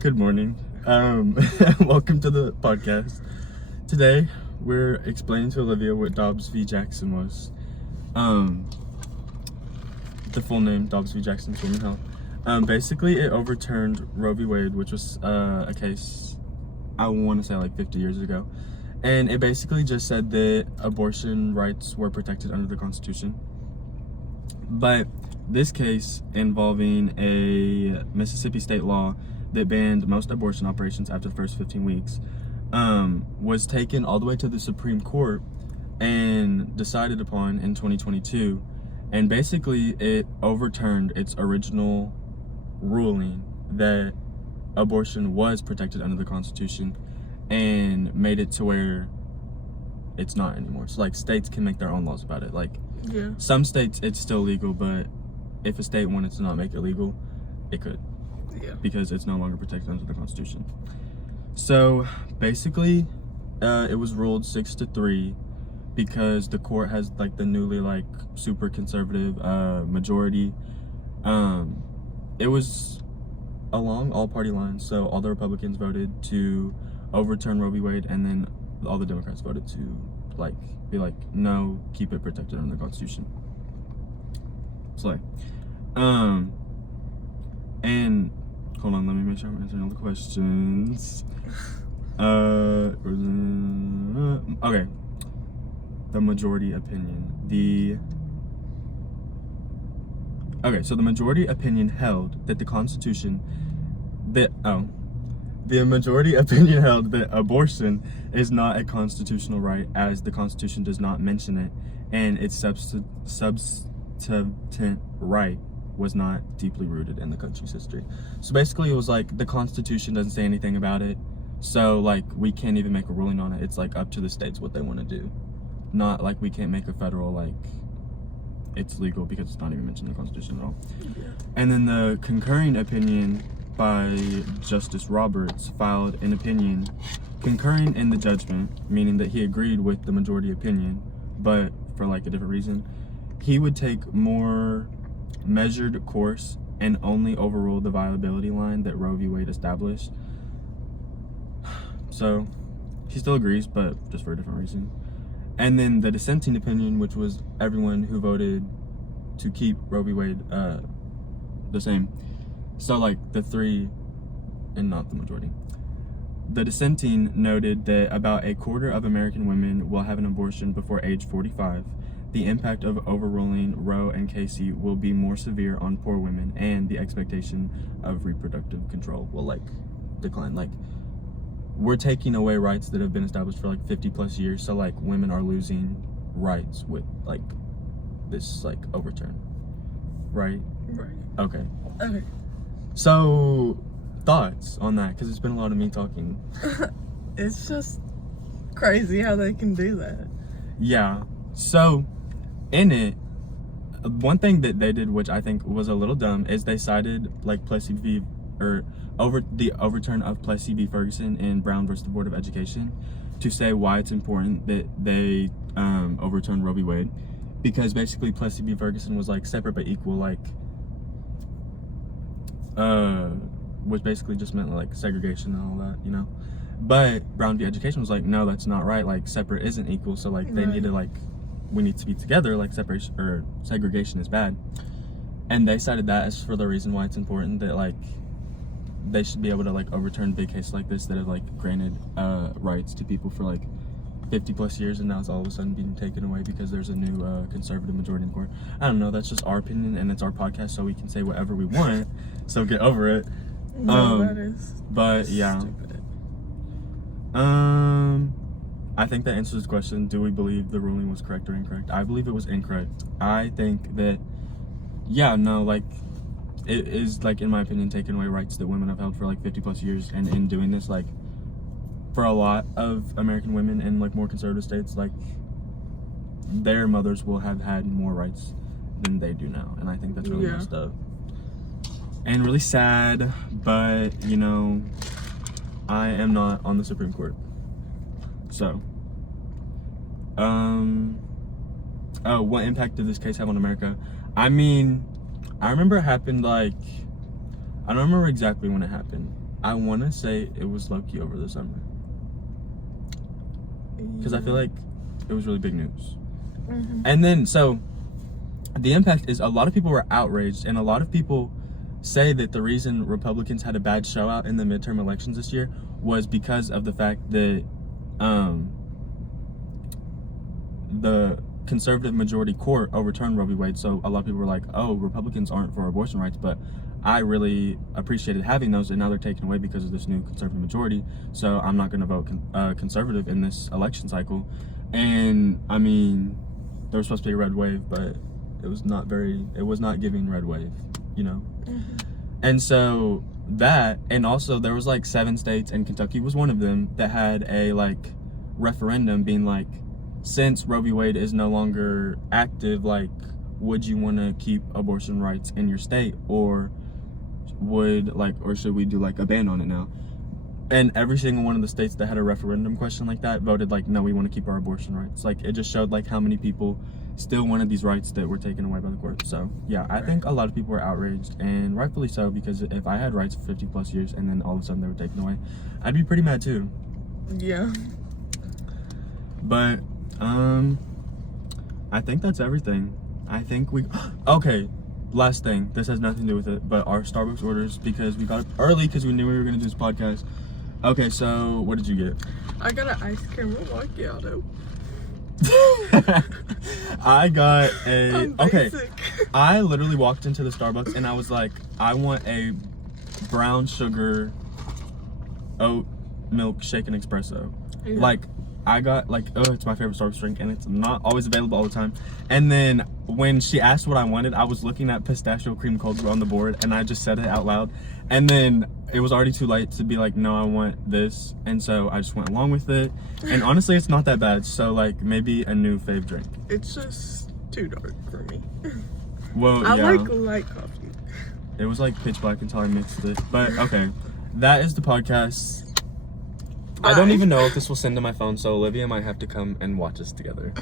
Good morning. Welcome to the podcast. Today, we're explaining to Olivia what Dobbs v. Jackson was. The full name, Dobbs v. Jackson, Women's Health. Basically, it overturned Roe v. Wade, which was a case, I want to say like 50 years ago. And it basically just said that abortion rights were protected under the Constitution. But this case, involving a Mississippi state law that banned most abortion operations after the first 15 weeks, was taken all the way to the Supreme Court and decided upon in 2022. And basically, it overturned its original ruling that abortion was protected under the Constitution and made it to where it's not anymore. So, like, states can make their own laws about it. Like, yeah. Some states, it's still legal, but if a state wanted to not make it legal, it could. Yeah. Because it's no longer protected under the Constitution. So, basically, it was ruled 6-3 because the court has, like, the newly, like, super conservative majority. It was along all party lines, so all the Republicans voted to overturn Roe v. Wade, and then all the Democrats voted to, like, be like, no, keep it protected under the Constitution. So, and hold on, let me make sure I'm answering all the questions. Okay, the majority opinion. So the majority opinion held that the Constitution, the majority opinion held that abortion is not a constitutional right, as the Constitution does not mention it, and its substantive right was not deeply rooted in the country's history. So basically, it was like the Constitution doesn't say anything about it, so like we can't even make a ruling on it. It's like up to the states what they want to do. Not like we can't make a federal, like, it's legal because it's not even mentioned in the Constitution at all. Yeah. And then the concurring opinion by Justice Roberts filed an opinion concurring in the judgment, meaning that he agreed with the majority opinion, but for like a different reason. He would take more measured course and only overrule the viability line that Roe v. Wade established. So he still agrees, but just for a different reason. And then the dissenting opinion, which was everyone who voted to keep Roe v. Wade the same. So like the three, and not the majority. The dissenting noted that about a quarter of American women will have an abortion before age 45. The impact of overruling Roe and Casey will be more severe on poor women, and the expectation of reproductive control will like decline. Like, we're taking away rights that have been established for like 50 plus years, so like women are losing rights with like this like overturn, right? Right. Okay. Okay. So, thoughts on that? Because it's been a lot of me talking. It's just crazy how they can do that. Yeah. So, in it, one thing that they did, which I think was a little dumb, is they cited like Plessy v. the overturn of Plessy v. Ferguson in Brown versus the Board of Education to say why it's important that they overturn Roe v. Wade, because basically Plessy v. Ferguson was like separate but equal, like which basically just meant like segregation and all that, you know. But Brown v. Education was like, no, that's not right. Like, separate isn't equal. So like they need to like, we need to be together. Like, separation or segregation is bad. And they cited that as for the reason why it's important that like they should be able to like overturn big cases like this that have like granted rights to people for like 50 plus years, and now it's all of a sudden being taken away because there's a new conservative majority in court. I don't know. That's just our opinion, and it's our podcast, so we can say whatever we want. So get over it. No, that is. But yeah. Stupid. I think that answers the question. Do we believe the ruling was correct or incorrect? I believe it was incorrect. I think that, like, it is, like, in my opinion, taking away rights that women have held for like 50 plus years, and in doing this, like, for a lot of American women in like more conservative states, like, their mothers will have had more rights than they do now, and I think that's really messed up and really sad. But you know, I am not on the Supreme Court, so what impact did this case have on America? I mean, I remember it happened like, I don't remember exactly when it happened, I want to say it was low-key over the summer. Because I feel like it was really big news. Mm-hmm. And then, so, the impact is a lot of people were outraged, and a lot of people say that the reason Republicans had a bad show out in the midterm elections this year was because of the fact that the conservative majority court overturned Roe v. Wade. So a lot of people were like, oh, Republicans aren't for abortion rights, but I really appreciated having those, and now they're taken away because of this new conservative majority, so I'm not going to vote conservative in this election cycle. And I mean, there was supposed to be a red wave, but it was not giving red wave, you know? Mm-hmm. And so that, and also there was like 7 states, and Kentucky was one of them, that had a like referendum being like, since Roe v. Wade is no longer active, like, would you want to keep abortion rights in your state, or should we do like a ban on it now? And every single one of the states that had a referendum question like that voted like, no, we want to keep our abortion rights. Like, it just showed like how many people still wanted these rights that were taken away by the court. So yeah, I think a lot of people were outraged, and rightfully so, because if I had rights for 50 plus years and then all of a sudden they were taken away, I'd be pretty mad too. Yeah. But I think that's everything. I think okay, last thing, this has nothing to do with it, but our Starbucks orders, because we got up early because we knew we were going to do this podcast. Okay, so what did you get? I got an ice cream with macchiato. I got okay, Basic. I literally walked into the Starbucks and I was like, I want a brown sugar oat milk shaken espresso. Yeah. Like, I got like, oh, it's my favorite Starbucks drink, and it's not always available all the time. And then when she asked what I wanted, I was looking at pistachio cream cold brew on the board, and I just said it out loud. And then it was already too late to be like, no, I want this. And so I just went along with it. And honestly, it's not that bad. So like, maybe a new fave drink. It's just too dark for me. Well, I yeah. like light coffee. It was like pitch black until I mixed it. But okay, that is the podcast. I don't even know if this will send to my phone, so Olivia might have to come and watch us together.